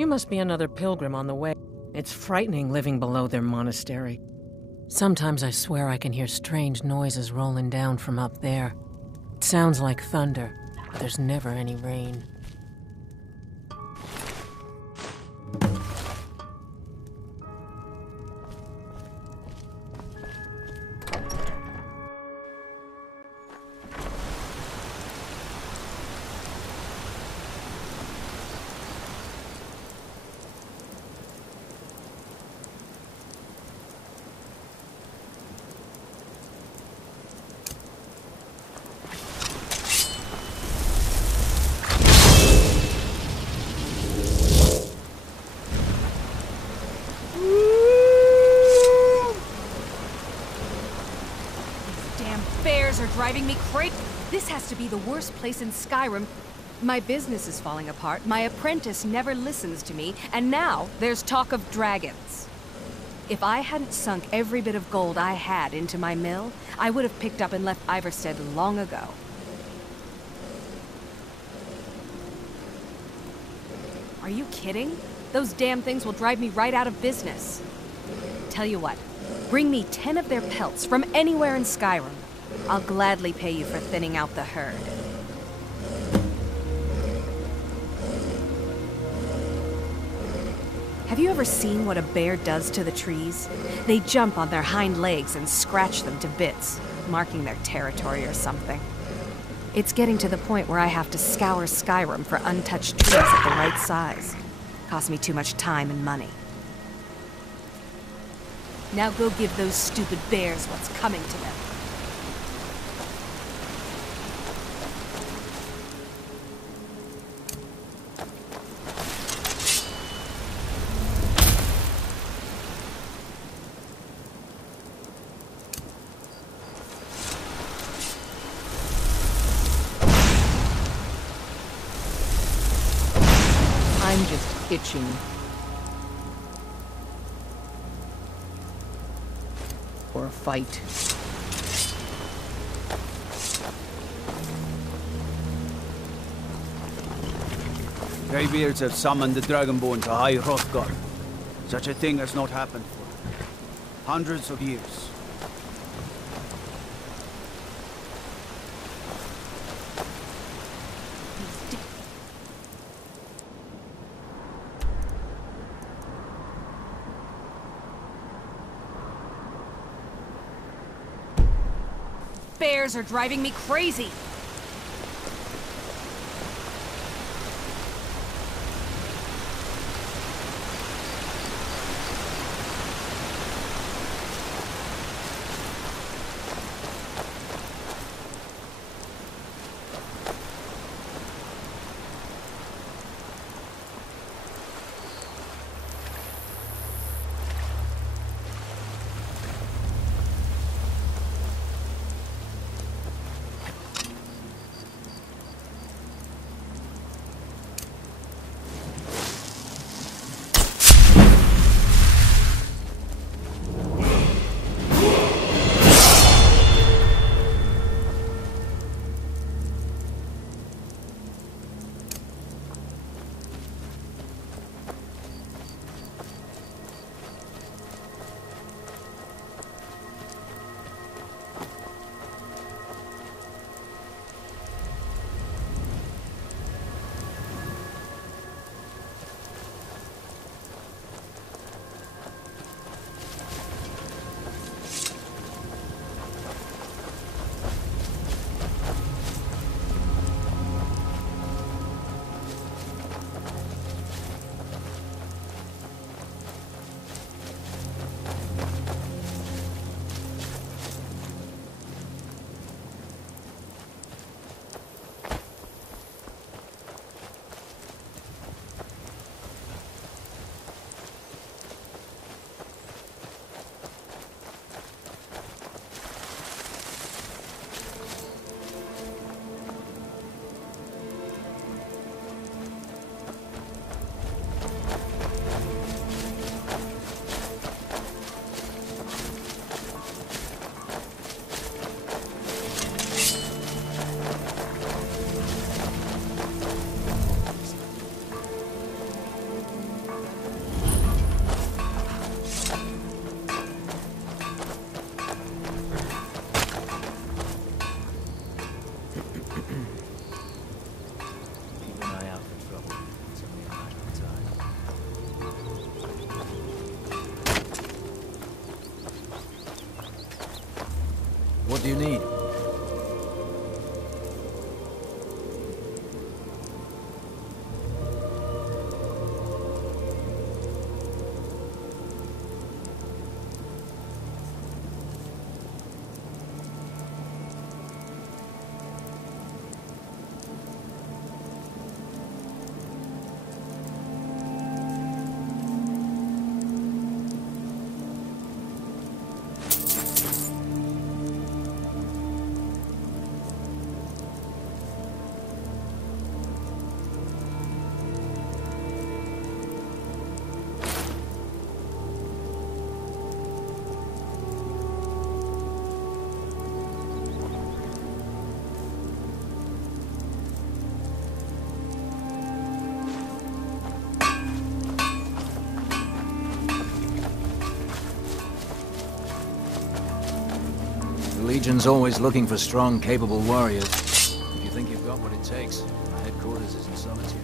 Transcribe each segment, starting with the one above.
You must be another pilgrim on the way. It's frightening living below their monastery. Sometimes I swear I can hear strange noises rolling down from up there. It sounds like thunder, but there's never any rain. Bears are driving me crazy. This has to be the worst place in Skyrim. My business is falling apart, my apprentice never listens to me, and now there's talk of dragons. If I hadn't sunk every bit of gold I had into my mill, I would have picked up and left Iverstead long ago. Are you kidding? Those damn things will drive me right out of business. Tell you what, bring me 10 of their pelts from anywhere in Skyrim. I'll gladly pay you for thinning out the herd. Have you ever seen what a bear does to the trees? They jump on their hind legs and scratch them to bits, marking their territory or something. It's getting to the point where I have to scour Skyrim for untouched trees at the right size. Costs me too much time and money. Now go give those stupid bears what's coming to them. I'm just itching. For a fight. Greybeards have summoned the Dragonborn to High Hrothgar. Such a thing has not happened for hundreds of years. Bears are driving me crazy. do you need? The Legion's always looking for strong, capable warriors. If you think you've got what it takes, our headquarters is in Solitude.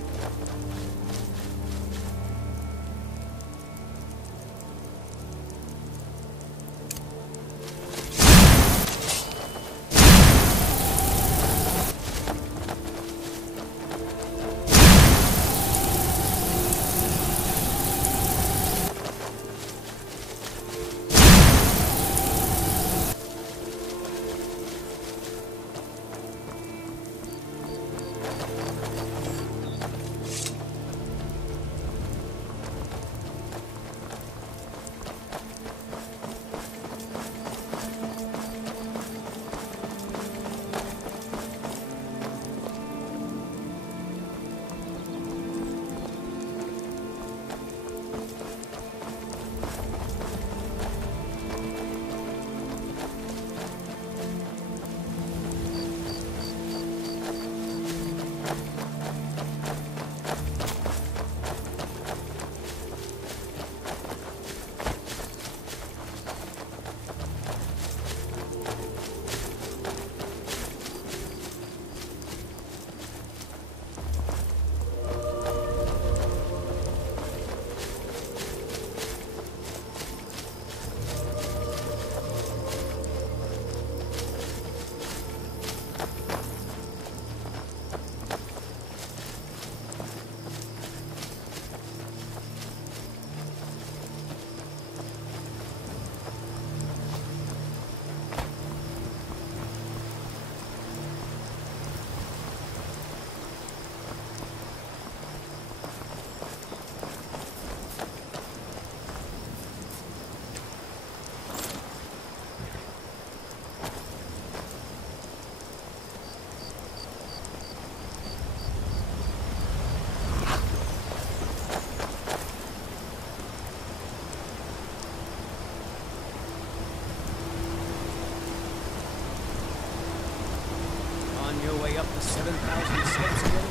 Your way up the 7,000 steps again?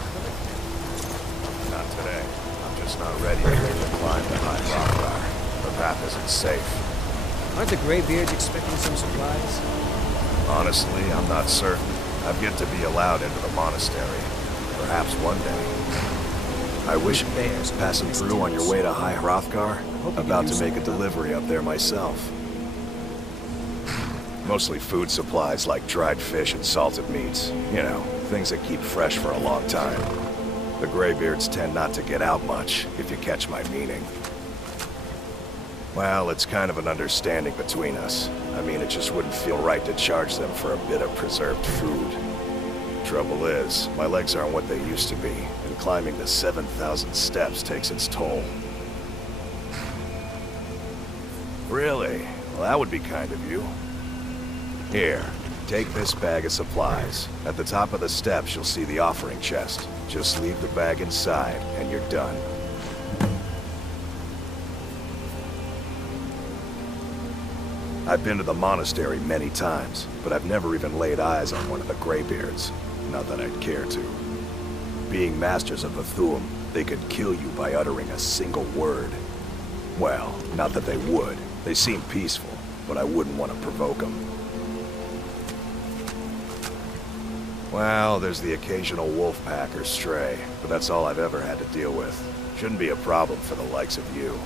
Not today. I'm just not ready to climb the high rock bar. The path isn't safe. Aren't the Greybeards expecting some supplies? Honestly, I'm not certain. I've yet to be allowed into the monastery. Perhaps one day. I wish bears passing through on your way to High Hrothgar. About to make a delivery up there myself. Mostly food supplies like dried fish and salted meats. You know, things that keep fresh for a long time. The Greybeards tend not to get out much, if you catch my meaning. Well, it's kind of an understanding between us. I mean, it just wouldn't feel right to charge them for a bit of preserved food. Trouble is, my legs aren't what they used to be, and climbing the 7,000 steps takes its toll. Really? Well, that would be kind of you. Here, take this bag of supplies. At the top of the steps, you'll see the offering chest. Just leave the bag inside, and you're done. I've been to the monastery many times, but I've never even laid eyes on one of the Greybeards. Not that I'd care to. Being masters of the Thu'um, they could kill you by uttering a single word. Well, not that they would. They seem peaceful, but I wouldn't want to provoke them. Well, there's the occasional wolf pack or stray, but that's all I've ever had to deal with. Shouldn't be a problem for the likes of you.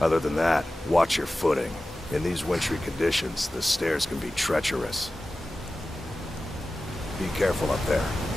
Other than that, watch your footing. In these wintry conditions, the stairs can be treacherous. Be careful up there.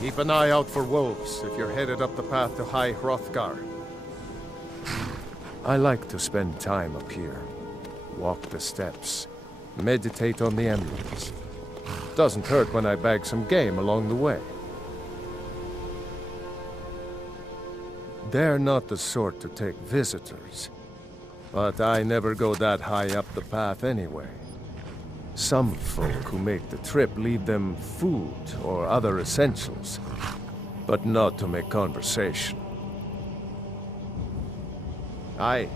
Keep an eye out for wolves if you're headed up the path to High Hrothgar. I like to spend time up here. Walk the steps. Meditate on the emblems. Doesn't hurt when I bag some game along the way. They're not the sort to take visitors. But I never go that high up the path anyway. Some folk who make the trip leave them food or other essentials, but not to make conversation. Aye.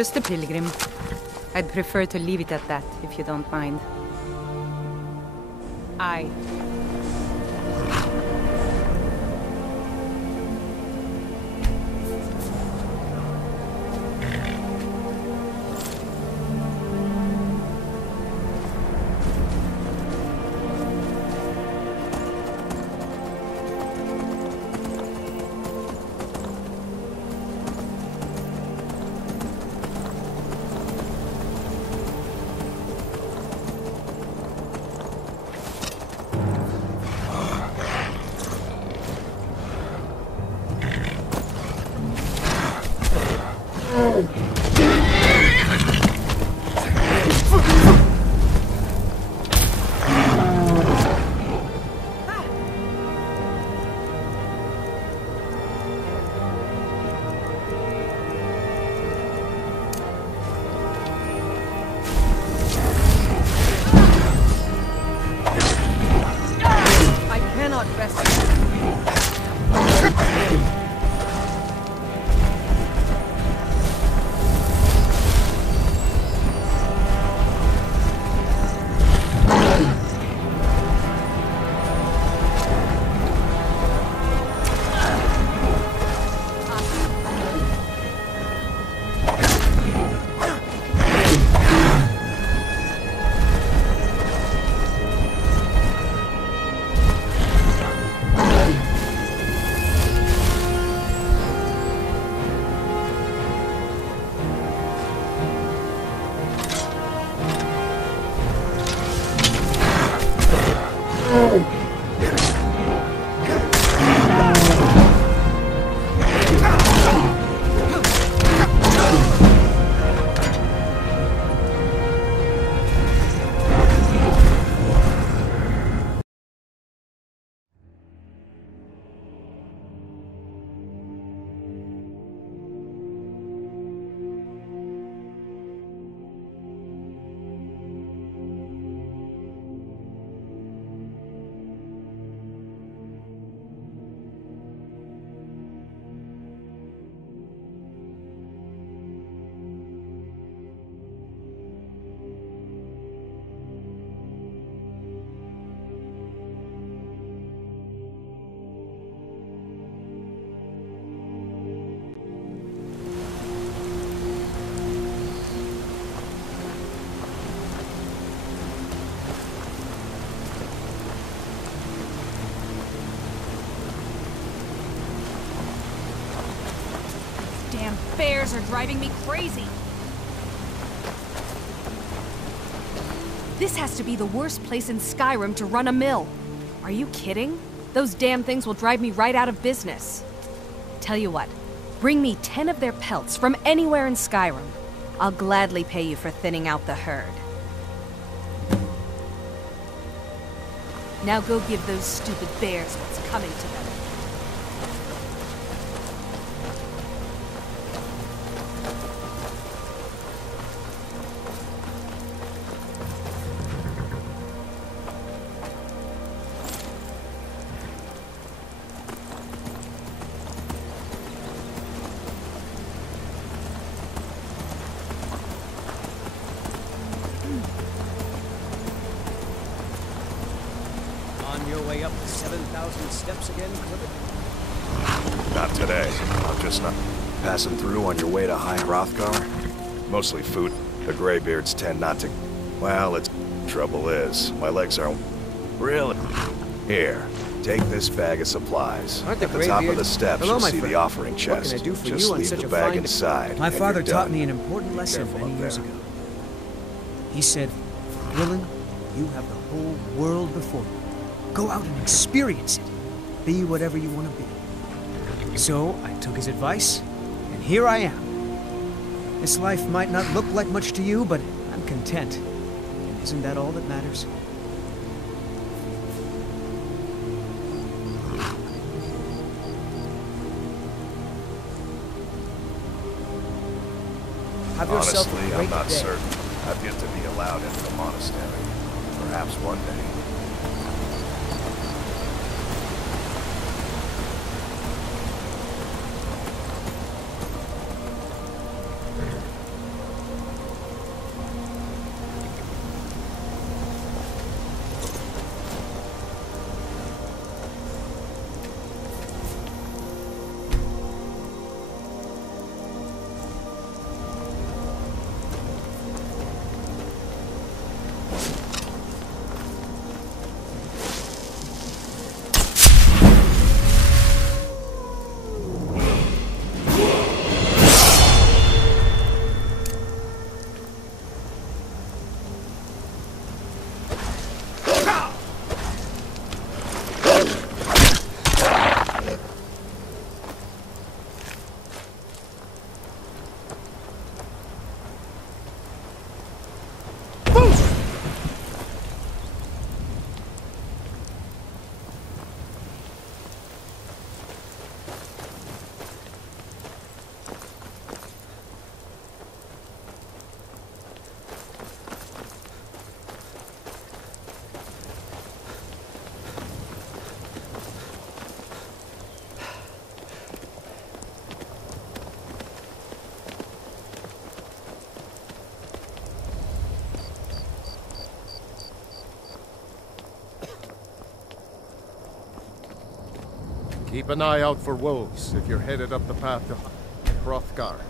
Just a pilgrim. I'd prefer to leave it at that, if you don't mind. Aye. Damn bears are driving me crazy. This has to be the worst place in Skyrim to run a mill. Are you kidding? Those damn things will drive me right out of business. Tell you what, bring me 10 of their pelts from anywhere in Skyrim. I'll gladly pay you for thinning out the herd. Now go give those stupid bears what's coming to them. On your way up the 7,000 steps again, Clifford? Not today. I'm just not passing through on your way to High Hrothgar. Mostly food. The Greybeards tend not to... Well, it's... Trouble is, my legs are... Really? Here, take this bag of supplies. Aren't the At the top of the Greybeards- steps, Hello, you'll my see friend. the offering What can I chest. do for Just you on leave such the a bag fine- inside. My and father you're taught done. me an important Be lesson careful many up years there. ago. He said, Dylan, you have the whole world before you. Go out and experience it. Be whatever you want to be. So I took his advice, and here I am. This life might not look like much to you, but I'm content. And isn't that all that matters? Have yourself a Honestly, great I'm not day. certain. I've yet to be allowed into the monastery. Perhaps one day. Keep an eye out for wolves if you're headed up the path to Hrothgar.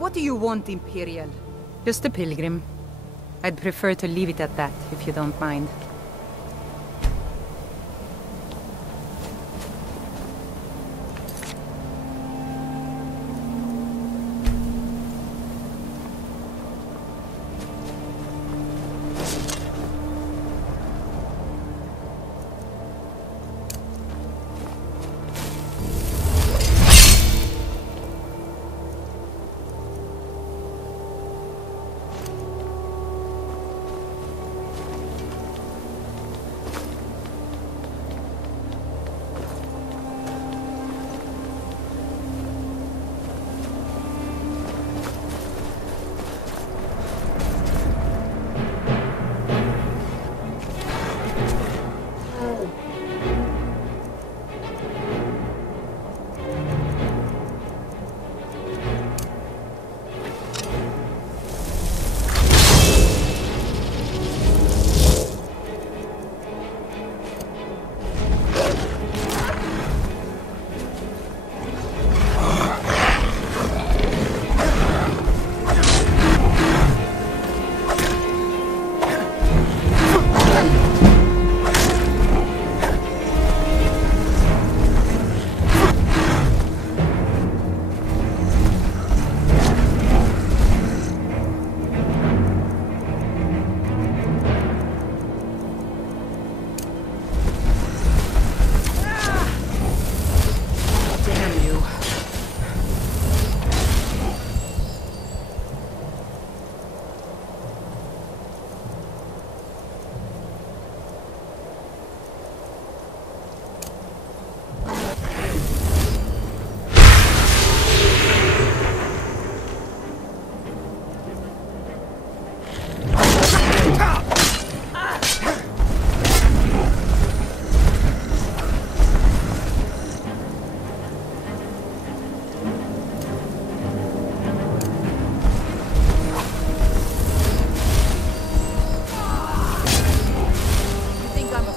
What do you want, Imperial? Just a pilgrim. I'd prefer to leave it at that, if you don't mind.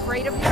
afraid of you?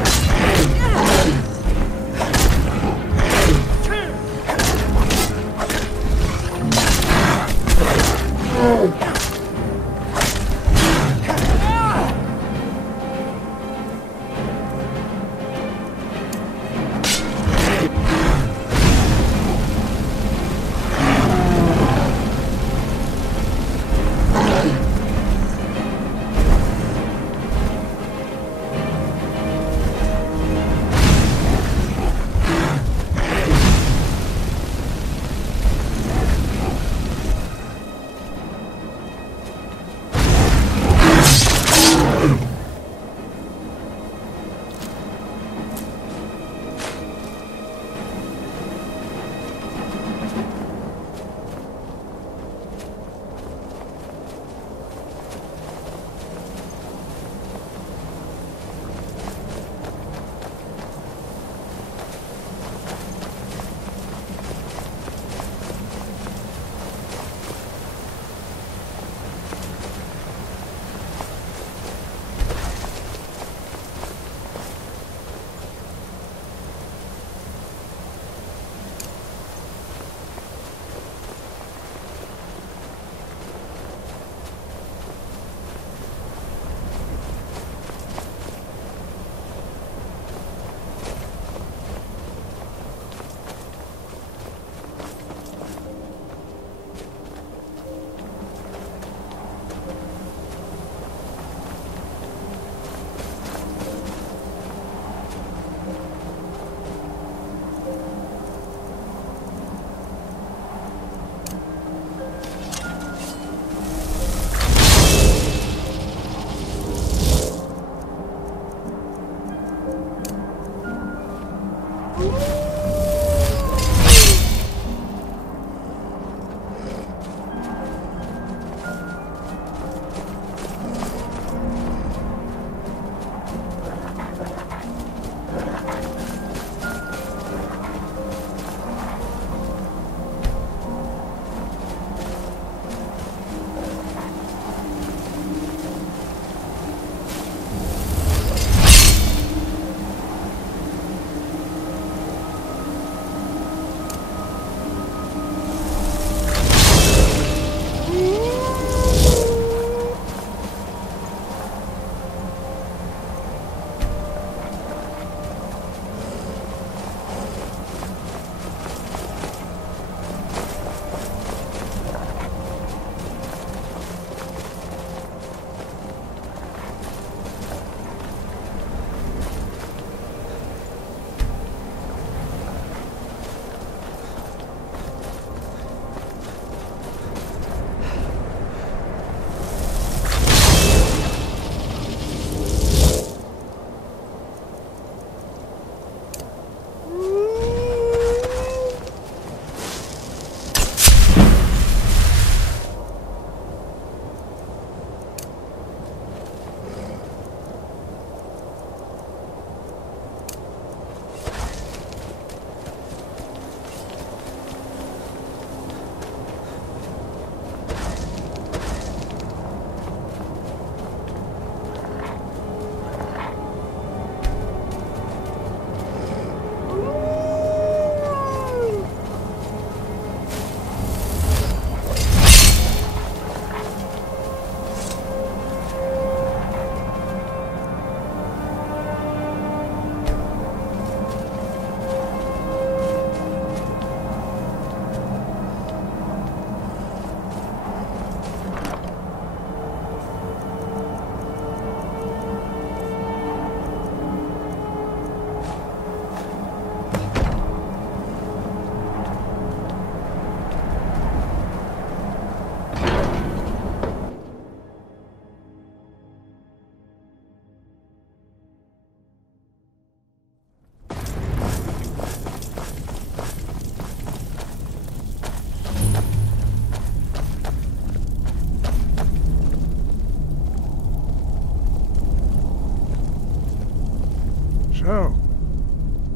So,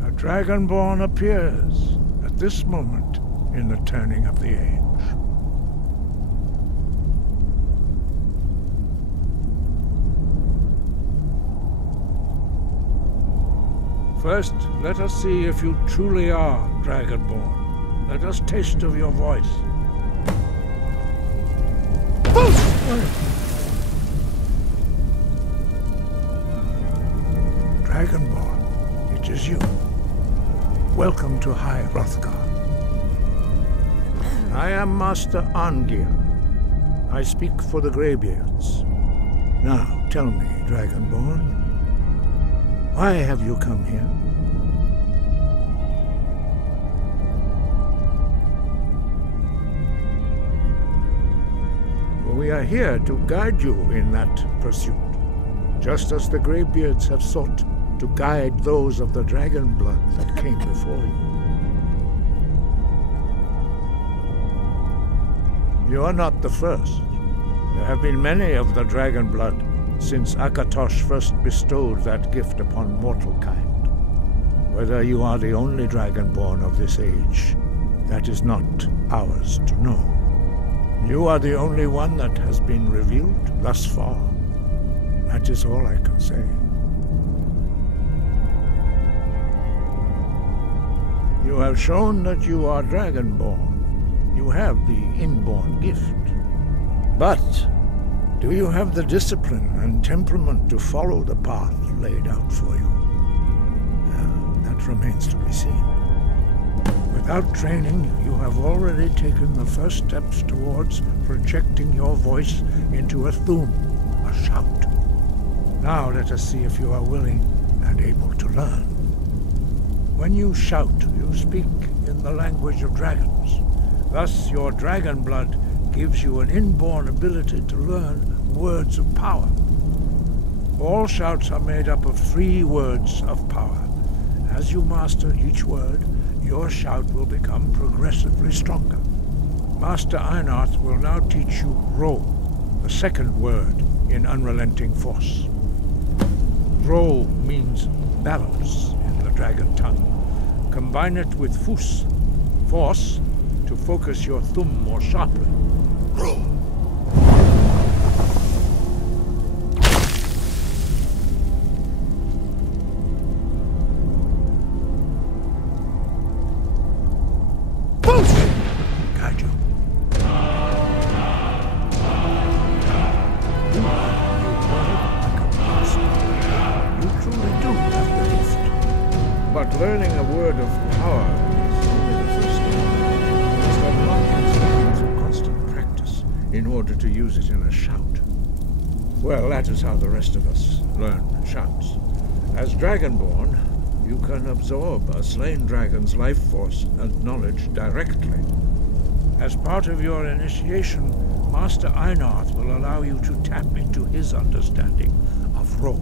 a Dragonborn appears at this moment in the turning of the age. First, let us see if you truly are Dragonborn. Let us taste of your voice. Dragonborn, it is you. Welcome to High Hrothgar. I am Master Arngir. I speak for the Greybeards. Now, tell me, Dragonborn, why have you come here? We are here to guide you in that pursuit, just as the Greybeards have sought to guide those of the dragon blood that came before you. You are not the first. There have been many of the dragon blood since Akatosh first bestowed that gift upon mortal kind. Whether you are the only dragonborn of this age, that is not ours to know. You are the only one that has been revealed thus far. That is all I can say. You have shown that you are dragonborn. You have the inborn gift. But do you have the discipline and temperament to follow the path laid out for you? That remains to be seen. Without training, you have already taken the first steps towards projecting your voice into a thum, a shout. Now let us see if you are willing and able to learn. When you shout, you speak in the language of dragons. Thus, your dragon blood gives you an inborn ability to learn words of power. All shouts are made up of 3 words of power. As you master each word, your shout will become progressively stronger. Master Einarth will now teach you Ro, the second word in Unrelenting Force. Ro means balance in the dragon tongue. Combine it with Fus, force, to focus your thumb more sharply. Ro. Guide you. You truly do have the gift. But learning a word of power is only the first step. You must unlock it through constant practice in order to use it in a shout. Well, that is how the rest of us learn shouts. As Dragonborn, you can absorb a slain dragon's life force and knowledge directly. As part of your initiation, Master Einarth will allow you to tap into his understanding of Ro.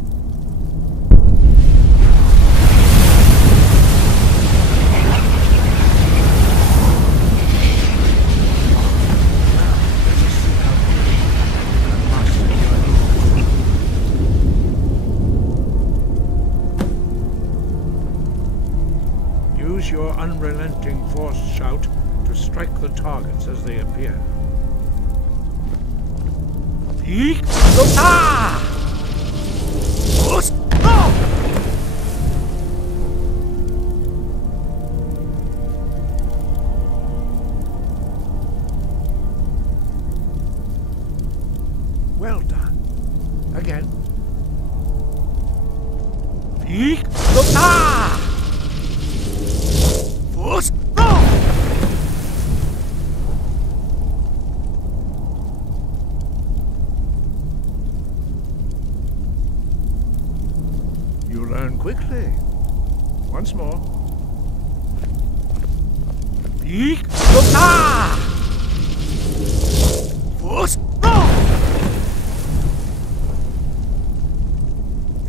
Use your unrelenting force shout to strike the targets as they appear. Well done. Again. You learn quickly. Once more.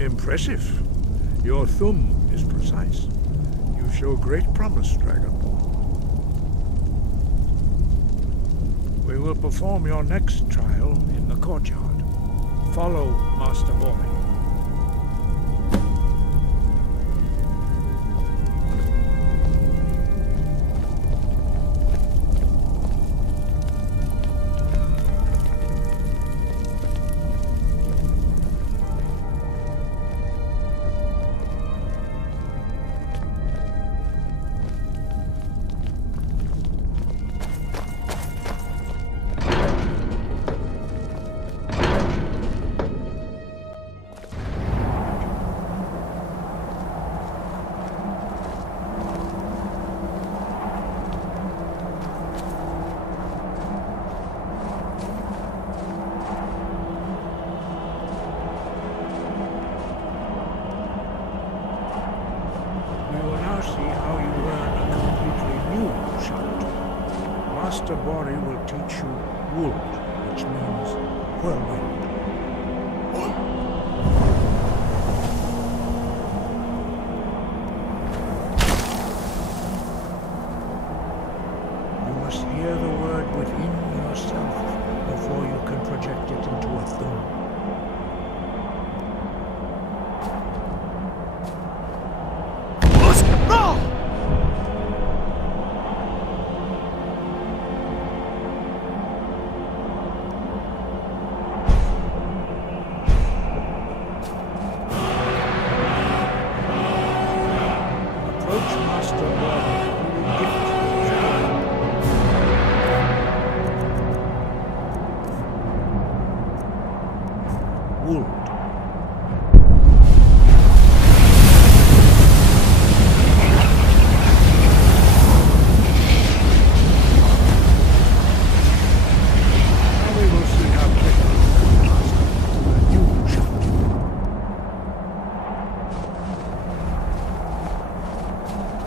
Impressive. Your thumb is precise. You show great promise, Dragonborn. We will perform your next trial in the courtyard. Follow Master Boy. see how you learn a completely new shout. Master Bori will teach you Wood, which means whirlwind. You must hear the word within yourself before you can project it into a thumb.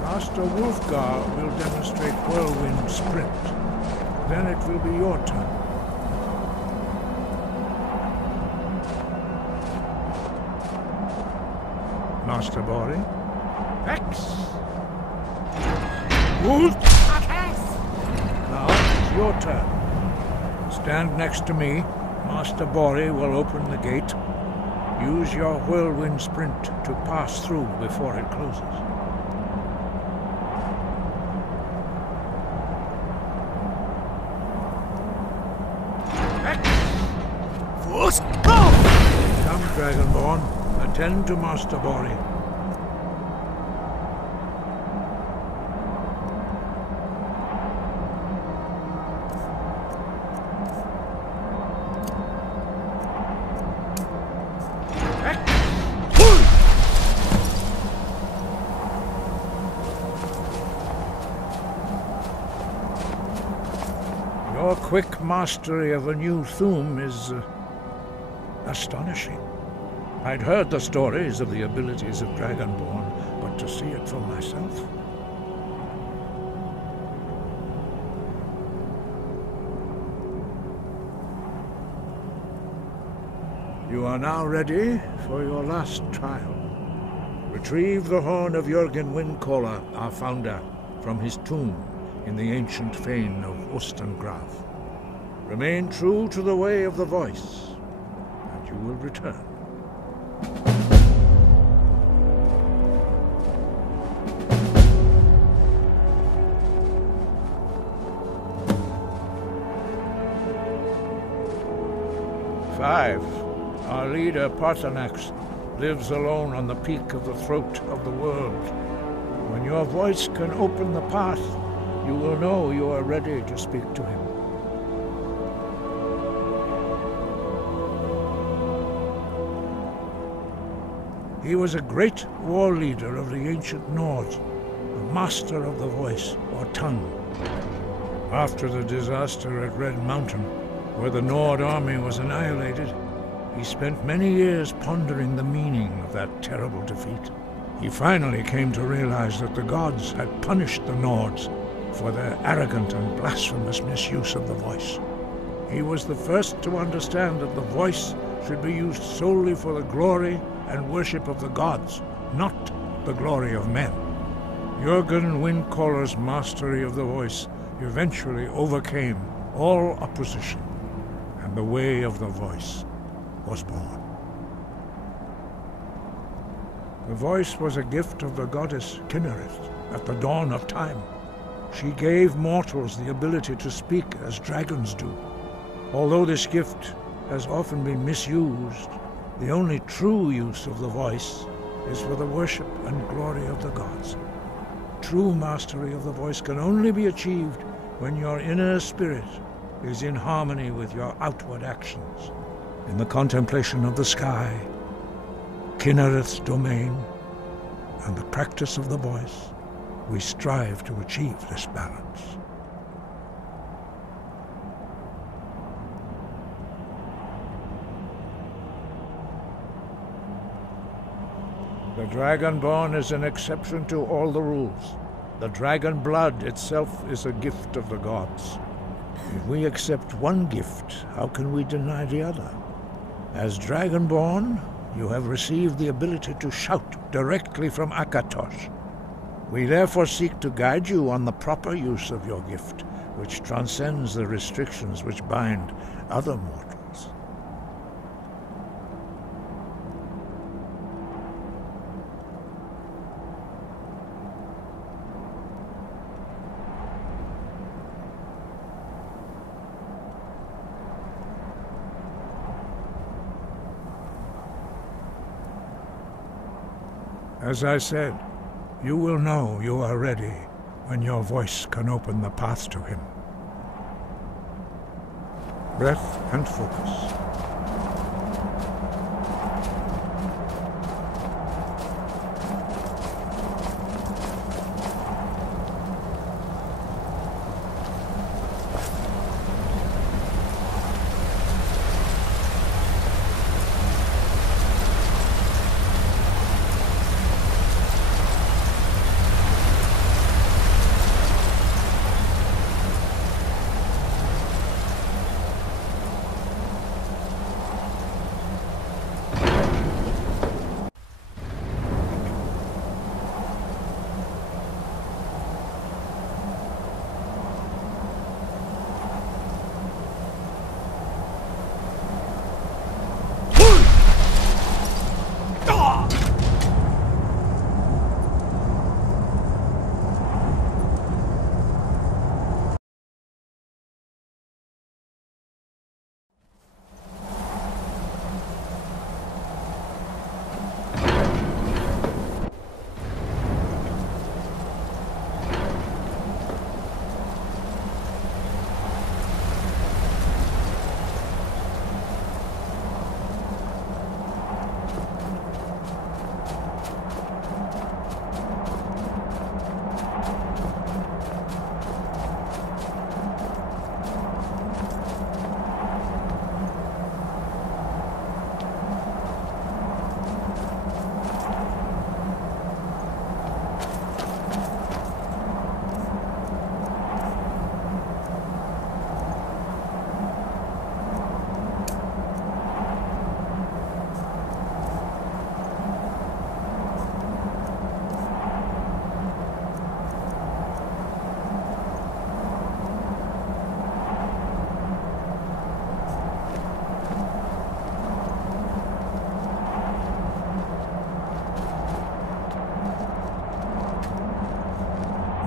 Master Wolfgar will demonstrate Whirlwind Sprint. Then it will be your turn. Master Bori? X! Wolf! Now it's your turn. Stand next to me. Master Bori will open the gate. Use your Whirlwind Sprint to pass through before it closes. Come, Dragonborn. Attend to Master Bori. Your quick mastery of a new Thuum is astonishing. I'd heard the stories of the abilities of Dragonborn, but to see it for myself... You are now ready for your last trial. Retrieve the horn of Jürgen Windcaller, our founder, from his tomb in the ancient fane of Ostengraf. Remain true to the way of the voice, and you will return. Five. Our leader, Parthenax, lives alone on the peak of the throat of the world. When your voice can open the path, you will know you are ready to speak to him. He was a great war leader of the ancient Nords, a master of the voice, or tongue. After the disaster at Red Mountain, where the Nord army was annihilated, he spent many years pondering the meaning of that terrible defeat. He finally came to realize that the gods had punished the Nords for their arrogant and blasphemous misuse of the voice. He was the first to understand that the voice should be used solely for the glory and worship of the gods, not the glory of men. Jürgen Windcaller's mastery of the voice eventually overcame all opposition, and the way of the voice was born. The voice was a gift of the goddess Kinnereth at the dawn of time. She gave mortals the ability to speak as dragons do. Although this gift has often been misused, the only true use of the voice is for the worship and glory of the gods. True mastery of the voice can only be achieved when your inner spirit is in harmony with your outward actions. In the contemplation of the sky, Kinnereth's domain, and the practice of the voice, we strive to achieve this balance. The Dragonborn is an exception to all the rules. The dragon blood itself is a gift of the gods. If we accept one gift, how can we deny the other? As Dragonborn, you have received the ability to shout directly from Akatosh. We therefore seek to guide you on the proper use of your gift, which transcends the restrictions which bind other mortals. As I said, you will know you are ready when your voice can open the path to him. Breath and focus.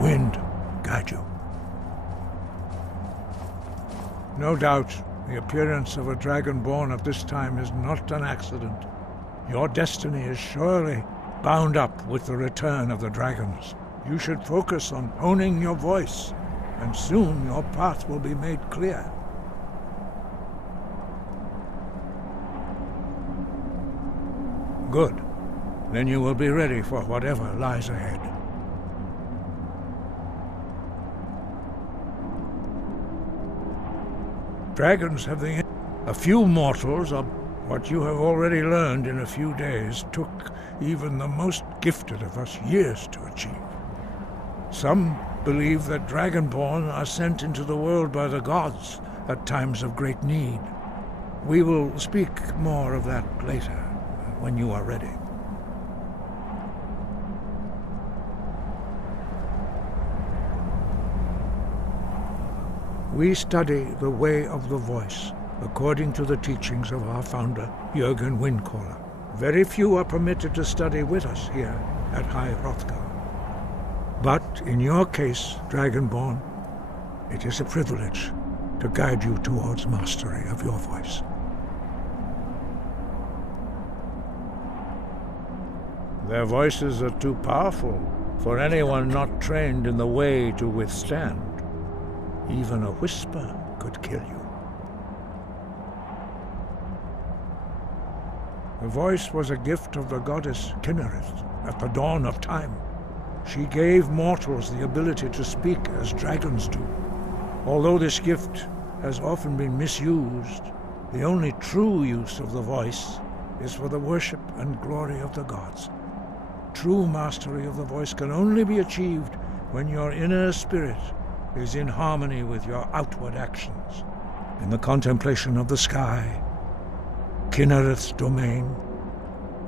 Wind, guide you. No doubt, the appearance of a Dragonborn at this time is not an accident. Your destiny is surely bound up with the return of the dragons. You should focus on honing your voice, and soon your path will be made clear. Good. Then you will be ready for whatever lies ahead. Dragons have the... A few mortals of what you have already learned in a few days took even the most gifted of us years to achieve. Some believe that Dragonborn are sent into the world by the gods at times of great need. We will speak more of that later, when you are ready. We study the way of the voice, according to the teachings of our founder, Jürgen Windcaller. Very few are permitted to study with us here at High Hrothgar. But in your case, Dragonborn, it is a privilege to guide you towards mastery of your voice. Their voices are too powerful for anyone not trained in the way to withstand. Even a whisper could kill you. The voice was a gift of the goddess Kinnereth at the dawn of time. She gave mortals the ability to speak as dragons do. Although this gift has often been misused, the only true use of the voice is for the worship and glory of the gods. true mastery of the voice can only be achieved when your inner spirit is in harmony with your outward actions. In the contemplation of the sky, Kinnereth's domain,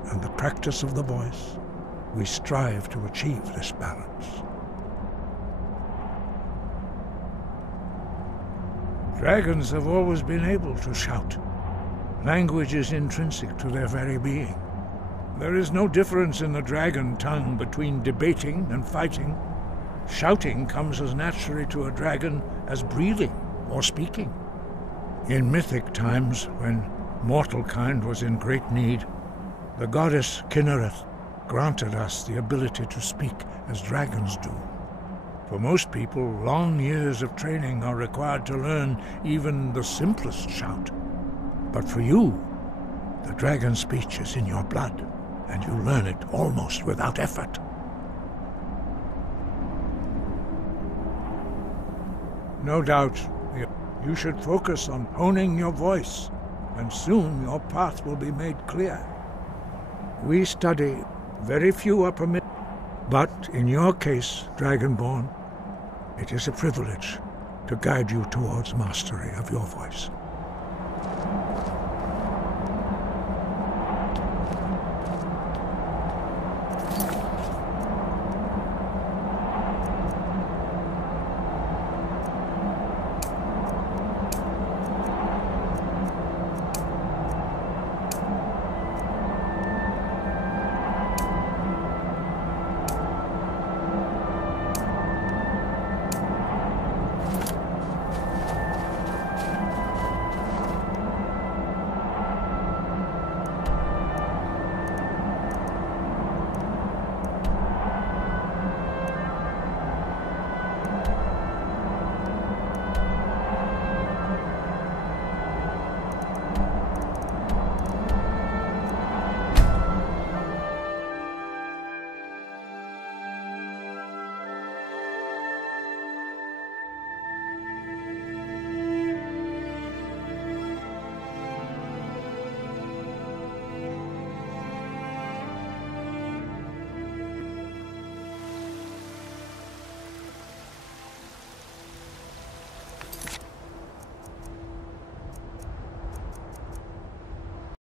and the practice of the voice, we strive to achieve this balance. Dragons have always been able to shout. Language is intrinsic to their very being. There is no difference in the dragon tongue between debating and fighting. Shouting comes as naturally to a dragon as breathing or speaking. In mythic times, when mortal kind was in great need, the goddess Kinnereth granted us the ability to speak as dragons do. For most people, long years of training are required to learn even the simplest shout. But for you, the dragon speech is in your blood, and you learn it almost without effort. No doubt, you should focus on honing your voice, and soon your path will be made clear. We study, very few are permitted, but in your case, Dragonborn, it is a privilege to guide you towards mastery of your voice.